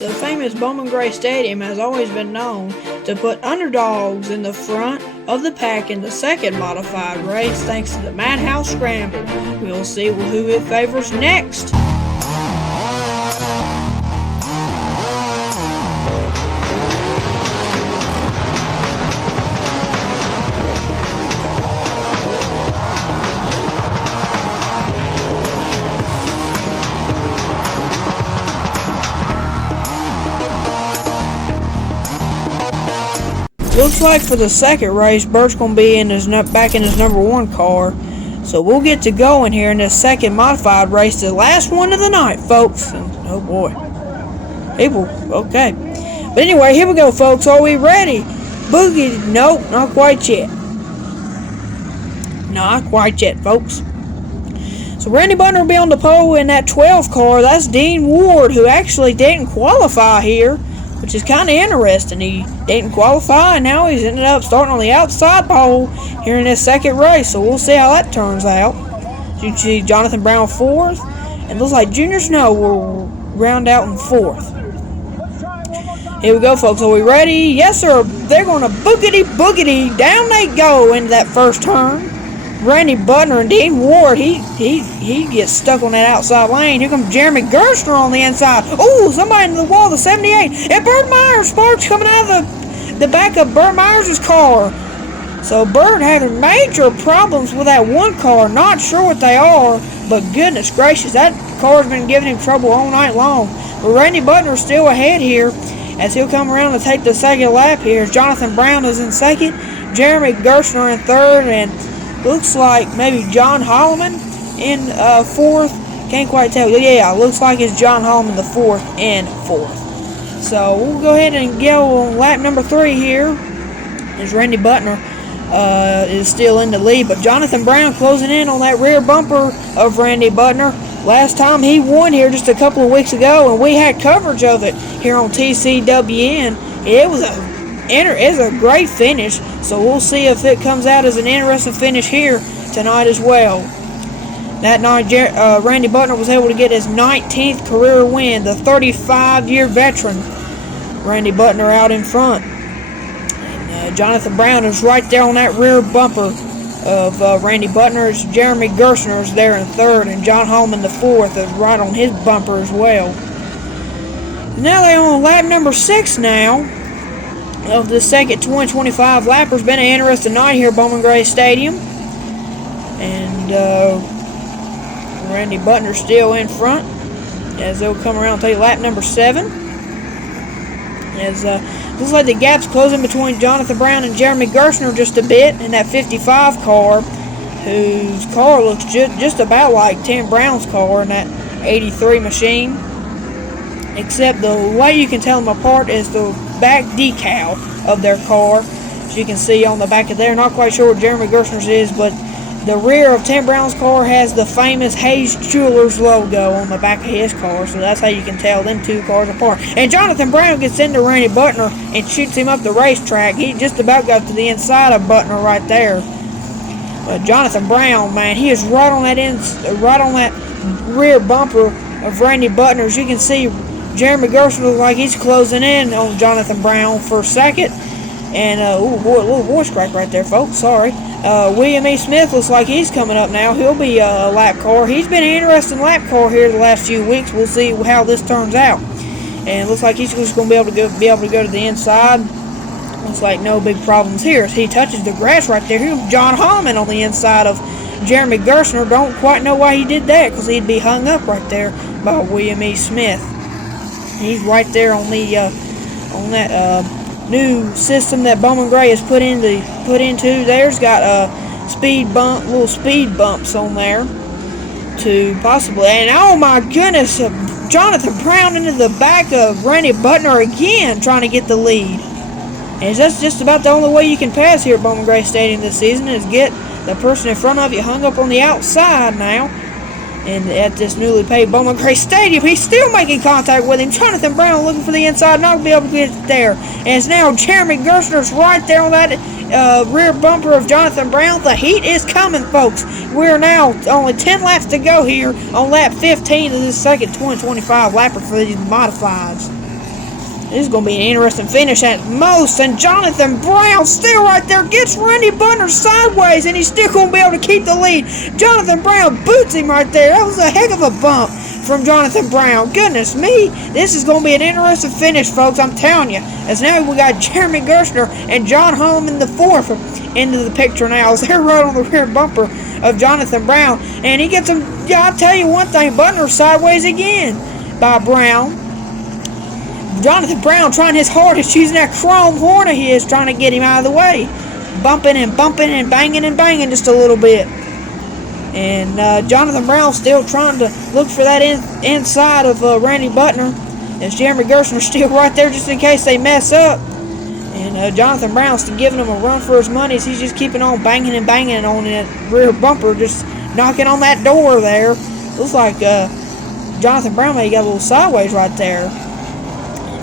The famous Bowman Gray Stadium has always been known to put underdogs in the front of the pack in the second modified race thanks to the Madhouse Scramble. We'll see who it favors next. Looks like for the second race, Bert's going to be back in his number one car. So we'll get to going here in this second modified race, the last one of the night, folks. And, oh boy. People, okay. But anyway, here we go, folks. Are we ready? Boogie, nope, not quite yet. Not quite yet, folks. So Randy Butner will be on the pole in that 12 car. That's Dean Ward, who actually didn't qualify here, which is kind of interesting. He didn't qualify, and now he's ended up starting on the outside pole here in this second race. So we'll see how that turns out. You can see Jonathan Brown fourth, and looks like Junior Snow will round out in fourth. Here we go, folks. Are we ready? Yes, sir. They're going to boogity. Down they go into that first turn. Randy Butner and Dean Ward, he gets stuck on that outside lane. Here comes Jeremy Gerstner on the inside. Oh, somebody in the wall, the 78. And Bert Myers, sparks coming out of the back of Bert Myers' car. So Bert having major problems with that one car. Not sure what they are, but goodness gracious, that car's been giving him trouble all night long. But Randy Butner's still ahead here as he'll come around to take the second lap here. Jonathan Brown is in second, Jeremy Gerstner in third, and looks like maybe John Holloman in fourth. Can't quite tell. Yeah, looks like it's John Holloman the fourth and fourth. So we'll go ahead and go on lap number 3 here. As Randy Butner is still in the lead, but Jonathan Brown closing in on that rear bumper of Randy Butner. Last time he won here just a couple of weeks ago, and we had coverage of it here on TCWN. It was a great finish, so we'll see if it comes out as an interesting finish here tonight as well. That night, Randy Butner was able to get his 19th career win, the 35-year veteran Randy Butner out in front. And Jonathan Brown is right there on that rear bumper of Randy Butner. Jeremy Gerstner is there in third, and John Holman the fourth is right on his bumper as well. Now they're on lap number 6 now of the second 2025 lappers. Been an interesting night here at Bowman Gray Stadium, and Randy Butner still in front as they'll come around and take lap number 7. As looks like the gap's closing between Jonathan Brown and Jeremy Gerstner just a bit in that 55 car, whose car looks just about like Tim Brown's car in that 83 machine, except the way you can tell them apart is the back decal of their car. As you can see on the back of there, not quite sure what Jeremy Gerstner's is, but the rear of Tim Brown's car has the famous Hayes Jewelers logo on the back of his car, so that's how you can tell them two cars apart. And Jonathan Brown gets into Randy Butner and shoots him up the racetrack. He just about got to the inside of Butner right there. Jonathan Brown, man, he is right on that rear bumper of Randy Butner. As you can see, Jeremy Gerstner looks like he's closing in on Jonathan Brown for second. And, a little voice crack right there, folks. Sorry. William E. Smith looks like he's coming up now. He'll be a lap car. He's been an interesting lap car here the last few weeks. We'll see how this turns out. And it looks like he's just going to be able to go to the inside. Looks like no big problems here as he touches the grass right there. Here's John Holman on the inside of Jeremy Gerstner. Don't quite know why he did that, because he'd be hung up right there by William E. Smith. He's right there on the on that new system that Bowman Gray has put into. There's got little speed bumps on there to possibly. And oh my goodness, Jonathan Brown into the back of Randy Butner again, trying to get the lead. And that's just about the only way you can pass here at Bowman Gray Stadium this season, is get the person in front of you hung up on the outside now. And at this newly paved Bowman Gray Stadium, he's still making contact with him. Jonathan Brown looking for the inside, not going to be able to get it there. And it's now Jeremy Gerstner's right there on that rear bumper of Jonathan Brown. The heat is coming, folks. We're now only 10 laps to go here on lap 15 of this second 2025 lapper for these modifieds. This is going to be an interesting finish at most. And Jonathan Brown still right there gets Randy Butner sideways, and he's still going to be able to keep the lead. Jonathan Brown boots him right there. That was a heck of a bump from Jonathan Brown. Goodness me, this is going to be an interesting finish, folks. I'm telling you. As now we got Jeremy Gerstner and John Holman IV into the picture now. As they're right on the rear bumper of Jonathan Brown. And he gets him, yeah, I'll tell you one thing, Butner sideways again by Brown. Jonathan Brown trying his hardest, using that chrome horn of his, trying to get him out of the way. Bumping and banging just a little bit. And Jonathan Brown still trying to look for that inside of Randy Butner. As Jeremy Gerstner still right there just in case they mess up. And Jonathan Brown's still giving him a run for his money as he's just keeping on banging on that rear bumper, just knocking on that door there. Looks like Jonathan Brown may got a little sideways right there.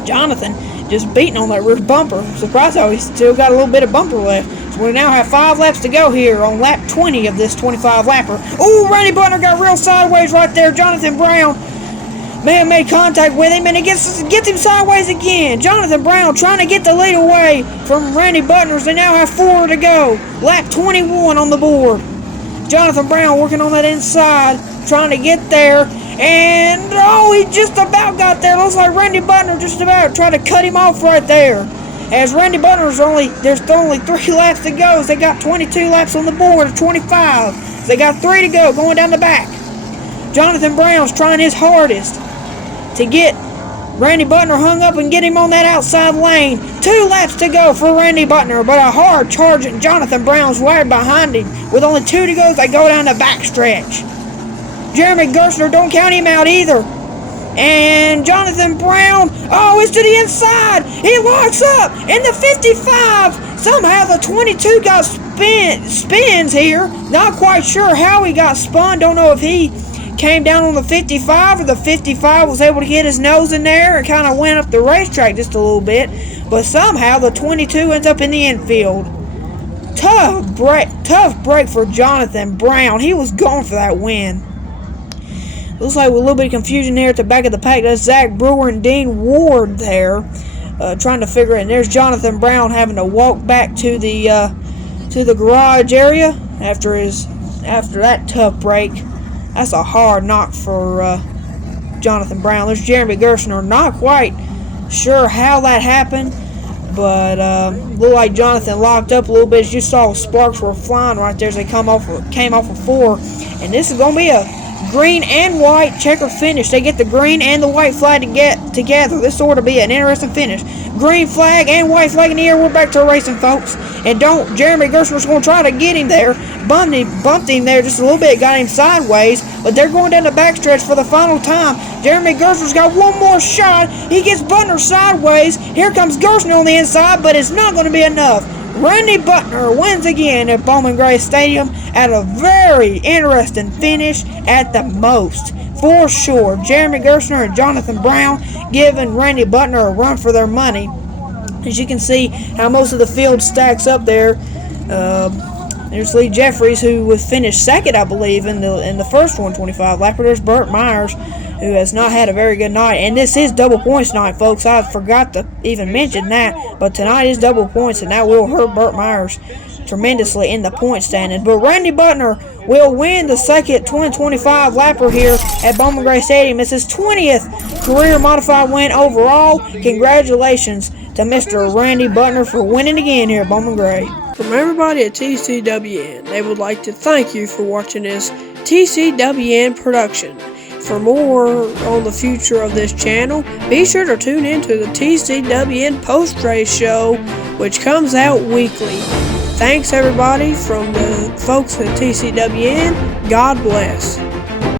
Jonathan just beating on that rear bumper. Surprised how he's still got a little bit of bumper left. So we now have 5 laps to go here on lap 20 of this 25-lapper. Oh, Randy Butner got real sideways right there. Jonathan Brown may have made contact with him, and he gets him sideways again. Jonathan Brown trying to get the lead away from Randy Butner. They now have 4 to go. Lap 21 on the board. Jonathan Brown working on that inside, trying to get there. And, oh, he just about got there. Looks like Randy Butner just about tried to cut him off right there. As Randy Butner's there's only 3 laps to go. They got 22 laps on the board of 25. They got 3 to go going down the back. Jonathan Brown's trying his hardest to get Randy Butner hung up and get him on that outside lane. 2 laps to go for Randy Butner, but a hard charging Jonathan Brown's right behind him. With only 2 to go, they go down the back stretch. Jeremy Gerstner, don't count him out either. And Jonathan Brown, oh, it's to the inside. He locks up in the 55. Somehow the 22 got spins here. Not quite sure how he got spun. Don't know if he came down on the 55 or the 55 was able to get his nose in there and kind of went up the racetrack just a little bit. But somehow the 22 ends up in the infield. Tough break for Jonathan Brown. He was going for that win. Looks like with a little bit of confusion there at the back of the pack. That's Zach Brewer and Dean Ward there, trying to figure it. And there's Jonathan Brown having to walk back to the garage area after that tough break. That's a hard knock for Jonathan Brown. There's Jeremy Gerstner. Not quite sure how that happened, but looked like Jonathan locked up a little bit. As you saw, sparks were flying right there as they came off of 4. And this is going to be a green and white checker finish. They get the green and the white flag to get together. This ought to be an interesting finish. Green flag and white flag in the air. We're back to racing, folks. And Jeremy Gerstner's going to try to get him there. Bumped him there just a little bit. Got him sideways. But they're going down the backstretch for the final time. Jeremy Gerstner's got one more shot. He gets Butner sideways. Here comes Gerstner on the inside, but it's not going to be enough. Randy Butner wins again at Bowman Gray Stadium at a very interesting finish at the most. For sure, Jeremy Gerstner and Jonathan Brown giving Randy Butner a run for their money. As you can see how most of the field stacks up there. There's Lee Jeffries, who was finished second, I believe, in the first 125 lap. There's Burt Myers, who has not had a very good night. And this is double points night, folks. I forgot to even mention that. But tonight is double points, and that will hurt Burt Myers tremendously in the point standings. But Randy Butner will win the second 2025 lapper here at Bowman Gray Stadium. It's his 20th career modified win overall. Congratulations to Mr. Randy Butner for winning again here at Bowman Gray. From everybody at TCWN, they would like to thank you for watching this TCWN production. For more on the future of this channel, be sure to tune in to the TCWN post-race show, which comes out weekly. Thanks everybody from the folks at TCWN. God bless.